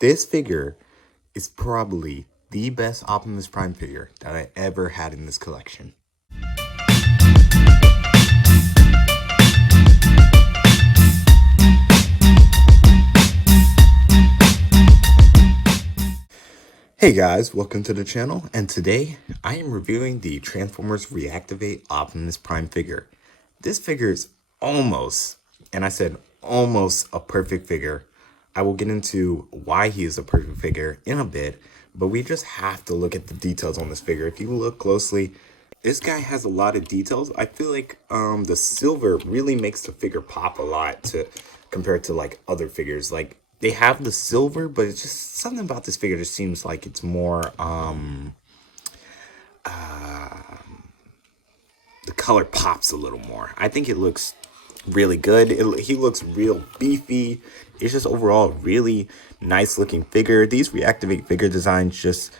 This figure is probably the best Optimus Prime figure that I ever had in this collection. Hey guys, welcome to the channel, and today I am reviewing the Transformers Reactivate Optimus Prime figure. This figure is almost, and I said almost, a perfect figure. I will get into why he is a perfect figure in a bit, but we just have to look at the details on this figure. If you look closely, this guy has a lot of details. I feel like the silver really makes the figure pop a lot compared to like other figures. Like they have the silver, but it's just something about this figure just seems like it's more the color pops a little more. I think it looks really good. He looks real beefy. It's just overall a really nice looking figure. These Reactivate figure designs just,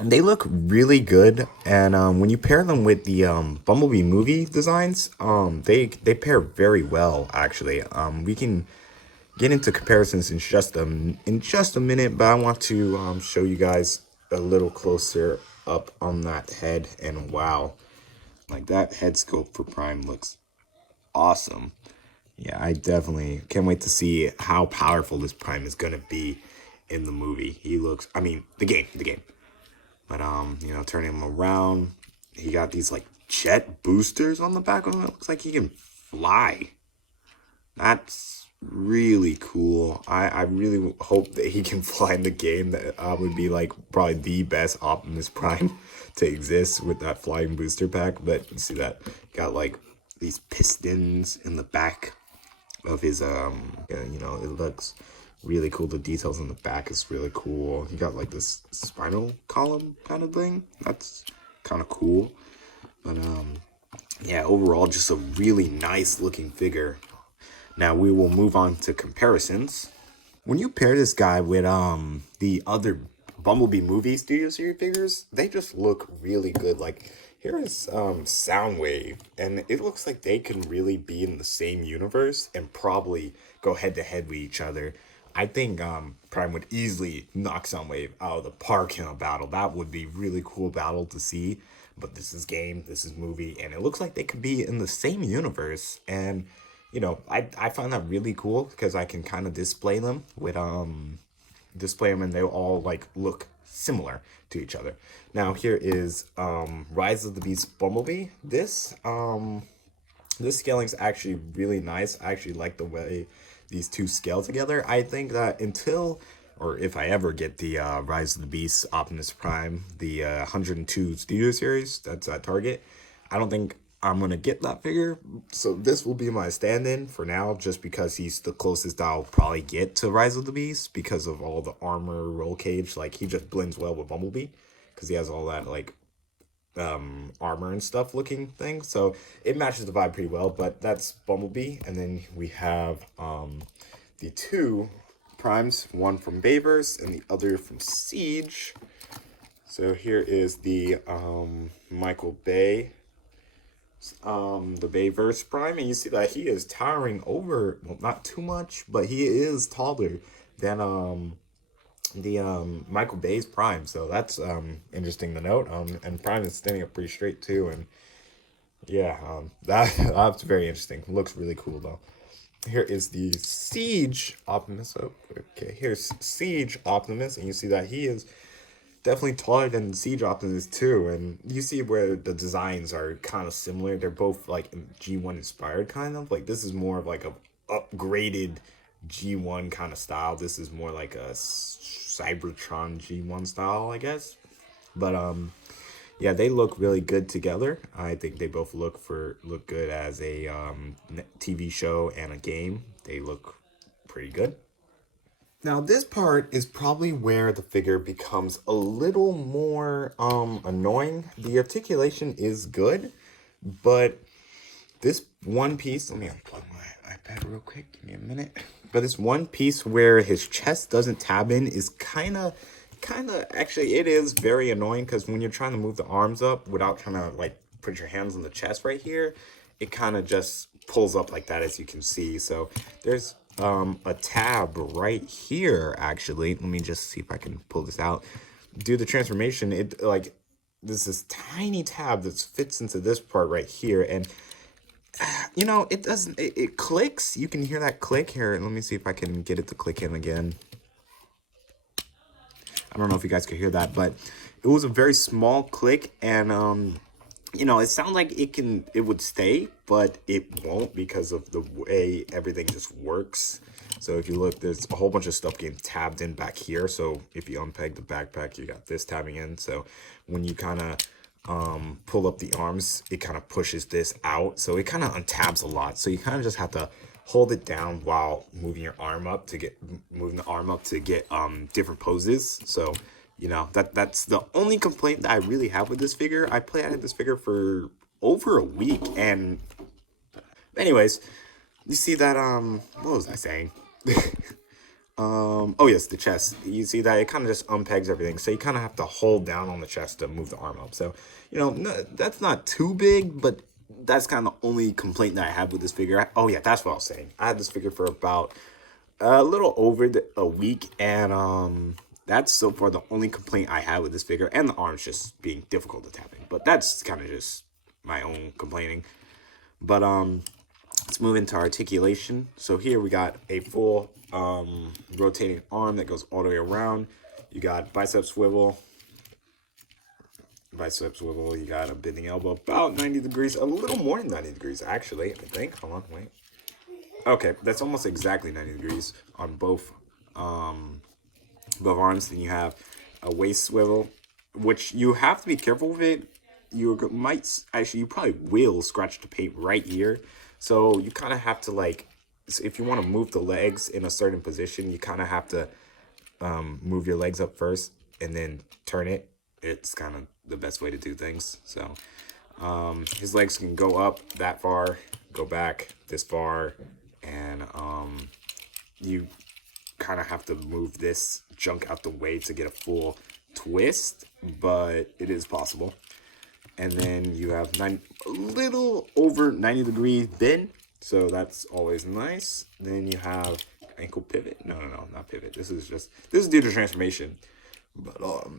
they look really good, and when you pair them with the Bumblebee movie designs, they pair very well actually. We can get into comparisons in just a minute, but I want to show you guys a little closer up on that head, and wow, like that head sculpt for Prime looks awesome. Yeah, I definitely can't wait to see how powerful this Prime is gonna be in the movie. He looks, I mean, the game. But you know, turning him around, he got these like jet boosters on the back of him. It looks like he can fly. That's really cool. I really hope that he can fly in the game. That would be like probably the best Optimus Prime to exist with that flying booster pack. But you see that got like these pistons in the back of his yeah, you know, it looks really cool. The details on the back is really cool. He got like this spinal column kind of thing. That's kind of cool. But yeah, overall just a really nice looking figure. Now we will move on to comparisons. When you pair this guy with the other Bumblebee movie Studio Series figures, they just look really good. Like here is Soundwave, and it looks like they can really be in the same universe and probably go head to head with each other. I think Prime would easily knock Soundwave out of the park in a battle. That would be really cool battle to see. But this is game, this is movie, and it looks like they could be in the same universe. And you know, I find that really cool because I can kind of display them and they all like look similar to each other. Now here is Rise of the Beast Bumblebee. This scaling is actually really nice. I actually like the way these two scale together. I think that until, or if I ever get the Rise of the Beast Optimus Prime, the 102 Studio Series, that's at Target, I don't think I'm gonna get that figure. So this will be my stand-in for now, just because he's the closest I'll probably get to Rise of the Beast because of all the armor, roll cage. Like he just blends well with Bumblebee because he has all that like armor and stuff looking thing, so it matches the vibe pretty well. But that's Bumblebee, and then we have the two Primes, one from Bayverse and the other from Siege. So here is the Michael Bay, the Bayverse Prime, and you see that he is towering over, well, not too much, but he is taller than the Michael Bay's Prime, so that's interesting to note. And Prime is standing up pretty straight too, and yeah, that's very interesting. Looks really cool though. Here is the Siege Optimus. Oh, okay, here's Siege Optimus, and you see that he is definitely taller than Siege Optimus too, and you see where the designs are kind of similar. They're both like G1 inspired, kind of. Like this is more of like a upgraded G1 kind of style. This is more like a Cybertron G1 style, I guess. But yeah, they look really good together. I think they both look good as a TV show and a game. They look pretty good. Now this part is probably where the figure becomes a little more annoying. The articulation is good, but this one piece, let me unplug my iPad real quick, give me a minute. But this one piece where his chest doesn't tab in is kind of, actually it is very annoying, because when you're trying to move the arms up without trying to like put your hands on the chest right here, it kind of just pulls up like that, as you can see. So there's a tab right here, actually. Let me just see if I can pull this out. Do the transformation, it like there's this tiny tab that fits into this part right here, and you know, it doesn't, it clicks. You can hear that click here. Let me see if I can get it to click in again. I don't know if you guys could hear that, but it was a very small click, and you know, it sounds like it would stay, but it won't because of the way everything just works. So if you look, there's a whole bunch of stuff getting tabbed in back here. So if you unpeg the backpack, you got this tabbing in. So when you kind of pull up the arms, it kind of pushes this out. So it kind of untabs a lot. So you kind of just have to hold it down while moving your arm up to get different poses. So you know, that's the only complaint that I really have with this figure. I played this figure for over a week, and anyways, you see that what was I saying? Oh yes, the chest. You see that it kind of just unpegs everything, so you kind of have to hold down on the chest to move the arm up. So you know, no, that's not too big, but that's kind of the only complaint that I have with this figure. Oh yeah, that's what I was saying. I had this figure for about a little over a week, and that's so far the only complaint I had with this figure, and the arms just being difficult to tap in. But that's kind of just my own complaining. But let's move into articulation. So here we got a full rotating arm that goes all the way around. You got bicep swivel. You got a bending elbow about 90 degrees, a little more than 90 degrees actually, I think. Hold on, wait. Okay, that's almost exactly 90 degrees on both arms. Then you have a waist swivel, which you have to be careful with it. You probably will scratch the paint right here. So you kind of have to, like, if you want to move the legs in a certain position, you kind of have to move your legs up first and then turn it. It's kind of the best way to do things. So his legs can go up that far, go back this far, and you kind of have to move this junk out the way to get a full twist, but it is possible. And then you have a little over 90 degree bend, so that's always nice. Then you have ankle pivot. No, not pivot. This is due to transformation, but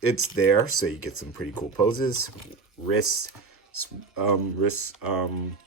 it's there, so you get some pretty cool poses. Wrist swivel,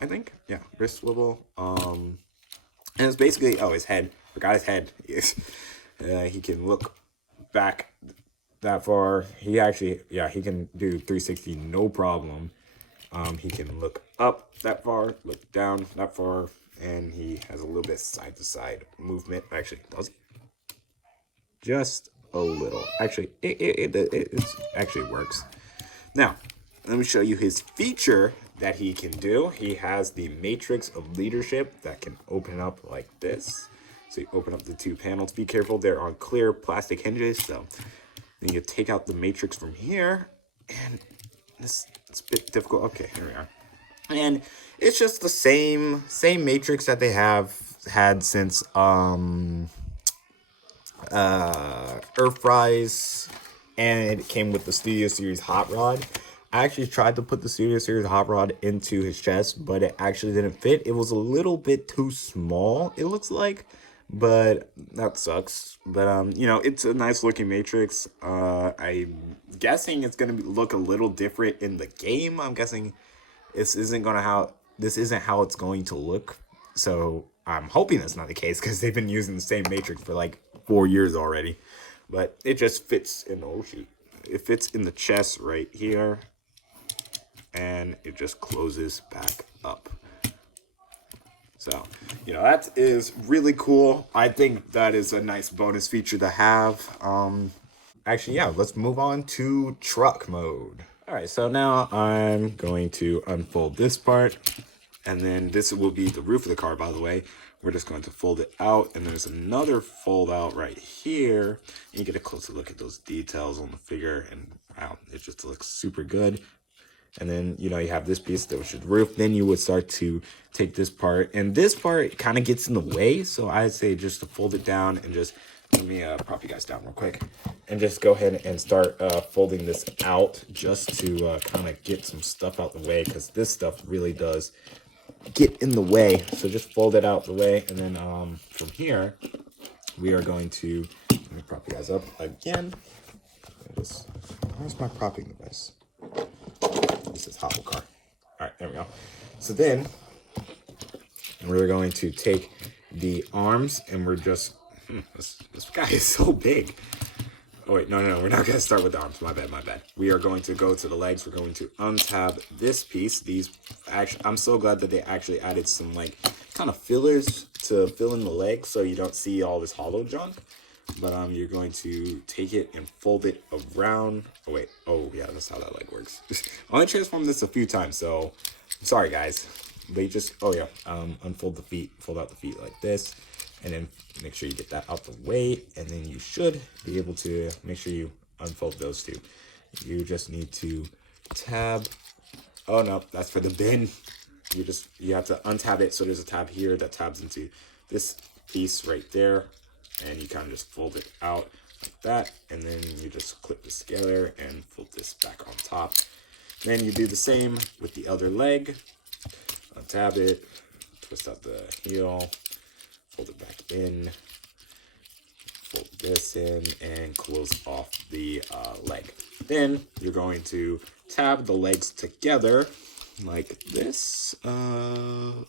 I think. Yeah, wrist swivel. And it's basically his head. Forgot his head. He can look back that far. He can do 360 no problem. He can look up that far, look down that far, and he has a little bit side to side movement. Actually, does he? Just a little. Actually, it actually works. Now, let me show you his feature that he can do. He has the matrix of leadership that can open up like this. So you open up the two panels. Be careful, they're on clear plastic hinges. So then you take out the matrix from here, and it's a bit difficult. Okay, here we are. And it's just the same matrix that they have had since Earthrise, and it came with the Studio Series Hot Rod. I actually tried to put the Studio Series Hot Rod into his chest, but it actually didn't fit. It was a little bit too small, it looks like, but that sucks. But you know, it's a nice looking matrix. I'm guessing it's gonna look a little different in the game. I'm guessing this isn't how it's going to look. So I'm hoping that's not the case, because they've been using the same matrix for like 4 years already. But it just fits in. Oh shoot! It fits in the chest right here, and it just closes back up. So, you know, that is really cool. I think that is a nice bonus feature to have. Actually, yeah, let's move on to truck mode. All right, so now I'm going to unfold this part, and then this will be the roof of the car, by the way. We're just going to fold it out, and there's another fold out right here. You get a closer look at those details on the figure, and wow, it just looks super good. And then, you know, you have this piece, which is the roof. Then you would start to take this part, and this part kind of gets in the way. So I'd say just to fold it down and just, let me prop you guys down real quick, and just go ahead and start folding this out, just to kind of get some stuff out the way, because this stuff really does get in the way. So just fold it out the way, and then from here we are going to, let me prop you guys up again. Where's my propping device? This is Hobble Car. All right, there we go. So then we're going to take the arms, and we're just this guy is so big. Oh wait, no, we're not gonna start with the arms. My bad. We are going to go to the legs. We're going to untab this piece. These actually, I'm so glad that they actually added some like kind of fillers to fill in the legs, so you don't see all this hollow junk. But you're going to take it and fold it around. Oh wait, oh yeah, that's how that leg works. I only transformed this a few times, so I'm sorry guys. They just, oh yeah, unfold the feet, fold out the feet like this, and then make sure you get that out the way, and then you should be able to make sure you unfold those two. You just need to tab. Oh no, that's for the bin. You have to untab it. So there's a tab here that tabs into this piece right there, and you kind of just fold it out like that, and then you just clip this together and fold this back on top. Then you do the same with the other leg. Untab it, twist out the heel, fold it back in, fold this in, and close off the leg. Then you're going to tab the legs together like this. Hold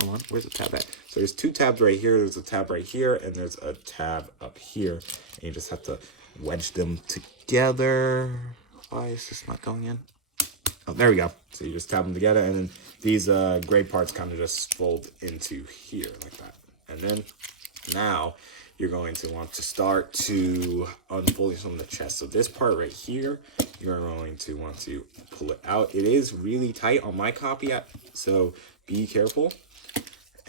on, where's the tab at? So there's two tabs right here, there's a tab right here, and there's a tab up here. And you just have to wedge them together. Why is this not going in? Oh, there we go. So you just tab them together, and then these gray parts kind of just fold into here like that. And then now you're going to want to start to unfold some of the chest. So this part right here, you're going to want to pull it out. It is really tight on my copy, so be careful.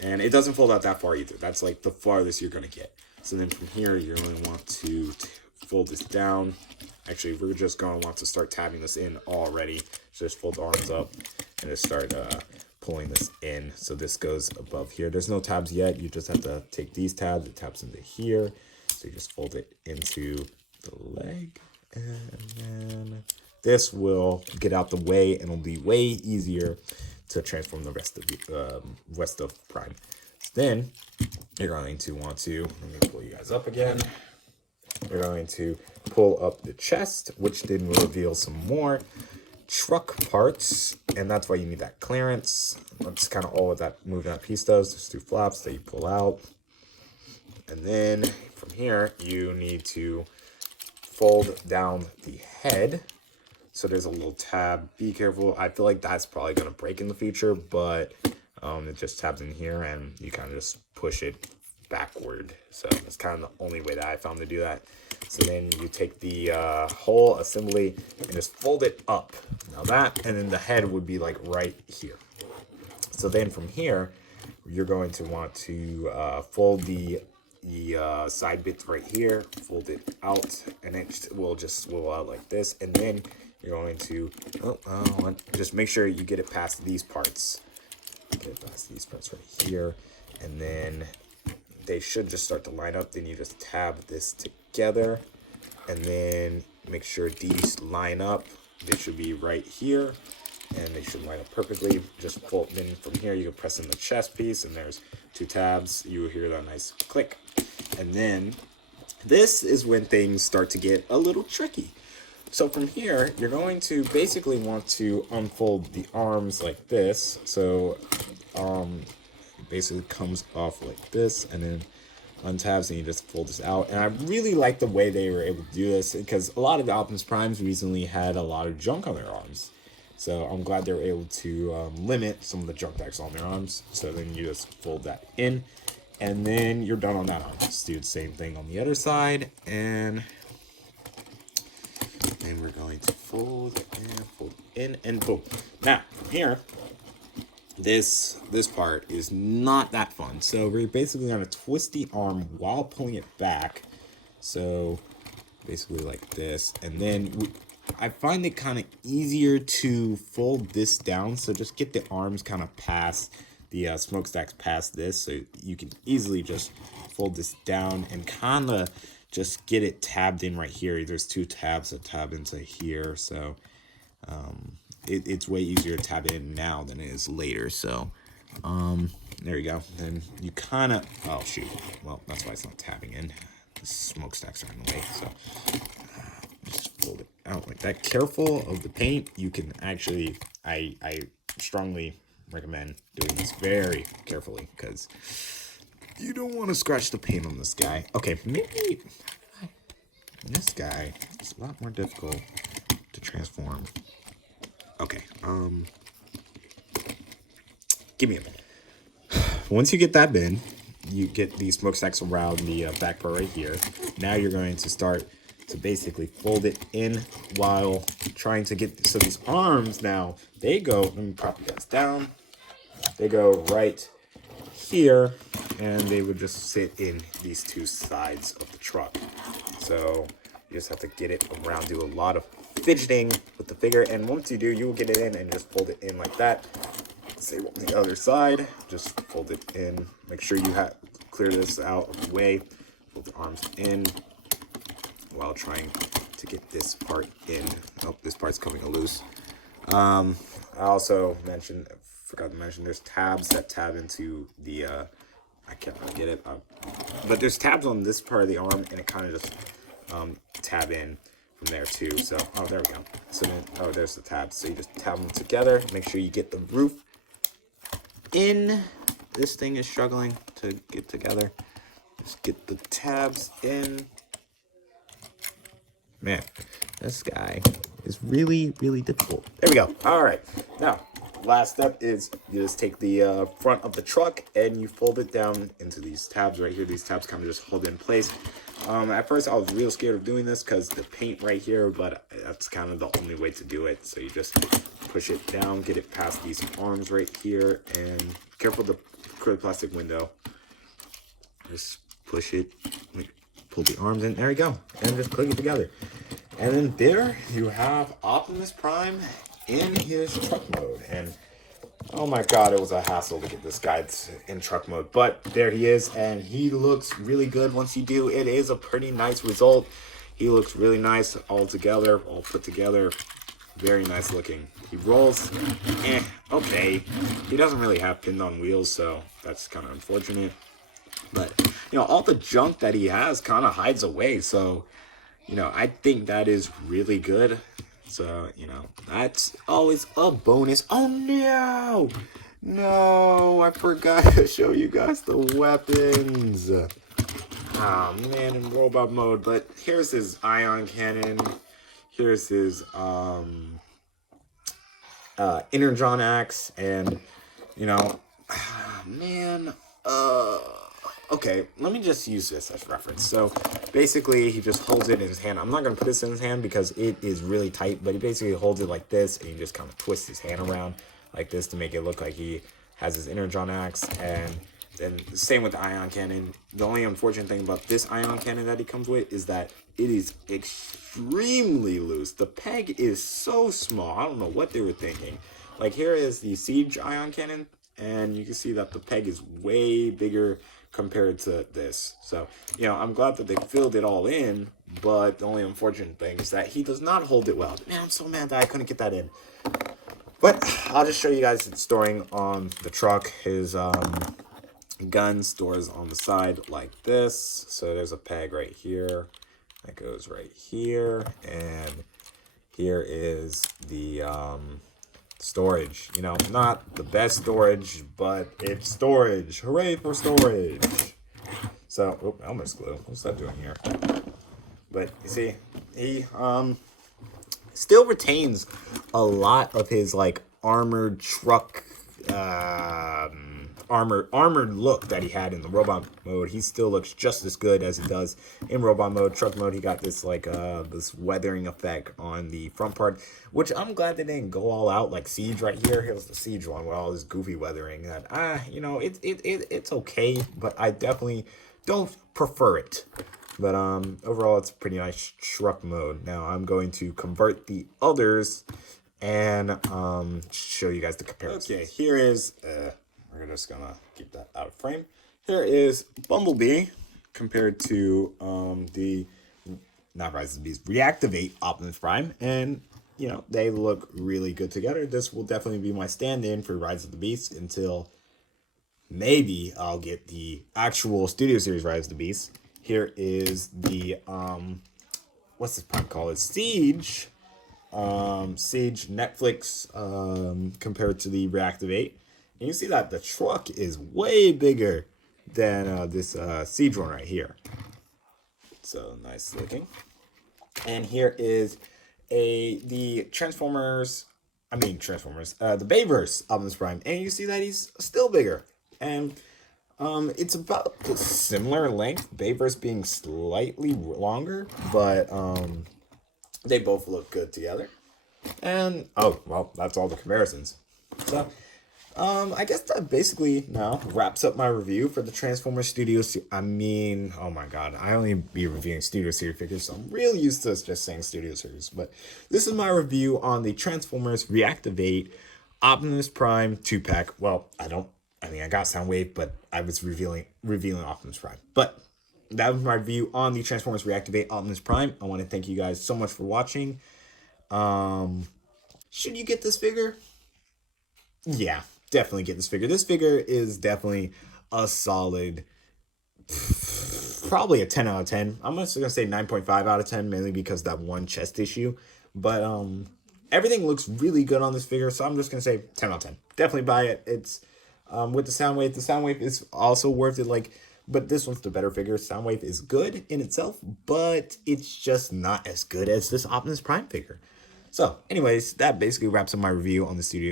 And it doesn't fold out that far either. That's like the farthest you're going to get. So then from here, you're going to want to fold this down. Actually, we're just going to want to start tabbing this in already. So just fold the arms up and just start pulling this in. So this goes above here. There's no tabs yet. You just have to take these tabs. It tabs into here. So you just fold it into the leg. And then this will get out the way, and it'll be way easier to transform the rest of Prime. So then you're going to want to, let me pull you guys up again. We're going to pull up the chest, which then will reveal some more truck parts, and that's why you need that clearance. That's kind of all what that moving that piece does. There's two flaps that you pull out, and then from here you need to fold down the head. So there's a little tab. Be careful. I feel like that's probably going to break in the future, but it just tabs in here, and you kind of just push it backward. So that's kind of the only way that I found to do that. So then you take the whole assembly and just fold it up. Now that, and then the head would be like right here. So then from here, you're going to want to fold the side bits right here, fold it out, and it will just swivel out like this. And then you're going to just make sure you get it past these parts. Get it past these parts right here, and then they should just start to line up. Then you just tab this together, and then make sure these line up. They should be right here, and they should line up perfectly. Just fold. Then from here you can press in the chest piece, and there's two tabs. You will hear that nice click, and then this is when things start to get a little tricky. So from here, you're going to basically want to unfold the arms like this. So it basically comes off like this, and then untabs, and you just fold this out. And I really like the way they were able to do this, because a lot of the Optimus Primes recently had a lot of junk on their arms. So I'm glad they were able to limit some of the junk that's on their arms. So then you just fold that in, and then you're done on that arm. Just do the same thing on the other side, and then we're going to fold and fold in and boom. Now from here, this part is not that fun. So we're basically going to twist the arm while pulling it back. So basically like this, and then I find it kind of easier to fold this down. So just get the arms kind of past the smokestacks past this, so you can easily just fold this down and kind of just get it tabbed in right here. There's two tabs that tab into here, so it's way easier to tab in now than it is later. So There you go. Then you kind of, oh shoot, well, that's why it's not tabbing in. The smokestacks are in the way, so just fold it out like that. Careful of the paint. You can actually, I strongly recommend doing this very carefully, because you don't want to scratch the paint on this guy. Okay, maybe this guy is a lot more difficult to transform. Okay, give me a minute. Once you get that bin, you get these smokestacks around the back part right here. Now you're going to start to basically fold it in while trying to get, so these arms now, they go, let me prop you guys down. They go right here, and they would just sit in these two sides of the truck. So you just have to get it around, do a lot of fidgeting with the figure, and once you do, you will get it in and just fold it in like that. Same on the other side, just fold it in. Make sure you clear this out of the way. Fold the arms in while trying to get this part in. Oh, this part's coming loose. I also forgot to mention, there's tabs that tab into the, I can't really get it, but there's tabs on this part of the arm, and it kind of just tab in from there too. So, oh, there we go. So then, oh, there's the tabs. So you just tab them together. Make sure you get the roof in. This thing is struggling to get together. Just get the tabs in. Man, this guy is really, really difficult. There we go. All right. Now, last step is you just take the front of the truck and you fold it down into these tabs right here. These tabs kind of just hold it in place. At first, I was real scared of doing this because the paint right here, but that's kind of the only way to do it. So you just push it down, get it past these arms right here, and careful the plastic window. Just push it, pull the arms in, there you go, and just click it together. And then there you have Optimus Prime in his truck mode. And oh my god, it was a hassle to get this guy in truck mode, but there he is, and he looks really good. Once you do, it is a pretty nice result. He looks really nice all together, all put together. Very nice looking. He rolls, okay. He doesn't really have pinned on wheels, so that's kind of unfortunate. But, you know, all the junk that he has kind of hides away, so, you know, I think that is really good. So, you know, that's always a bonus. Oh, no! No, I forgot to show you guys the weapons. Oh, man, in robot mode. But here's his ion cannon. Here's his Energon axe. And, you know, man, okay, let me just use this as reference. So basically, he just holds it in his hand. I'm not going to put this in his hand because it is really tight, but he basically holds it like this, and he just kind of twists his hand around like this to make it look like he has his Energon axe. And then same with the ion cannon. The only unfortunate thing about this ion cannon that he comes with is that it is extremely loose. The peg is so small. I don't know what they were thinking. Like, here is the Siege ion cannon, and you can see that the peg is way bigger compared to this. So, you know, I'm glad that they filled it all in, but the only unfortunate thing is that he does not hold it well. Man, I'm so mad that I couldn't get that in. But I'll just show you guys it storing on the truck. His gun stores on the side like this. So there's a peg right here that goes right here, and here is the storage. You know, not the best storage, but it's storage. Hooray for storage. So, oh, Elmer's glue. What's that doing here? But you see, he still retains a lot of his like armored truck armored look that he had in the robot mode. He still looks just as good as he does in robot mode. Truck mode, he got this like this weathering effect on the front part, which I'm glad they didn't go all out like Siege right here. Here's the Siege one with all this goofy weathering that you know, it's okay, but I definitely don't prefer it. But overall, it's a pretty nice truck mode. Now I'm going to convert the others and show you guys the comparison. Okay, here is we're just gonna keep that out of frame. Here is Bumblebee compared to the not Rise of the Beast, Reactivate Optimus Prime, and you know, they look really good together. This will definitely be my stand-in for Rise of the Beast until maybe I'll get the actual Studio Series Rise of the Beast. Here is the what's this prime called? It's Siege. Siege Netflix compared to the Reactivate. And you see that the truck is way bigger than this Siege one right here. So nice looking. And here is the Transformers, the Bayverse Optimus Prime, and you see that he's still bigger. And it's about the similar length, Bayverse being slightly longer, but they both look good together. And oh well, that's all the comparisons. So I guess that basically now wraps up my review for the Transformers Studio. Oh my god, I only be reviewing Studio Series figures, so I'm really used to just saying Studio Series. But this is my review on the Transformers Reactivate Optimus Prime 2-pack. Well, I got Soundwave, but I was revealing Optimus Prime. But that was my review on the Transformers Reactivate Optimus Prime. I want to thank you guys so much for watching. Should you get this figure? Yeah, definitely get this figure. This figure is definitely a solid, probably a 10 out of 10. I'm just gonna say 9.5 out of 10, mainly because that one chest issue. But everything looks really good on this figure, so I'm just gonna say 10 out of 10. Definitely buy it. It's with the Soundwave. The Soundwave is also worth it. But this one's the better figure. Soundwave is good in itself, but it's just not as good as this Optimus Prime figure. So, anyways, that basically wraps up my review on the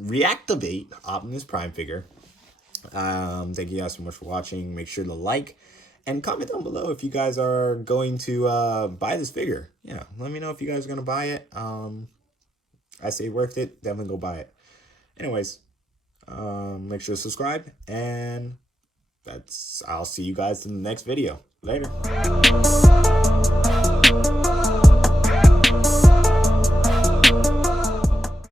Reactivate Optimus Prime figure. Thank you guys so much for watching. Make sure to like and comment down below if you guys are going to buy this figure. Yeah, let me know if you guys are going to buy it. I say worth it. Definitely go buy it. Anyways, make sure to subscribe, and I'll see you guys in the next video. Later.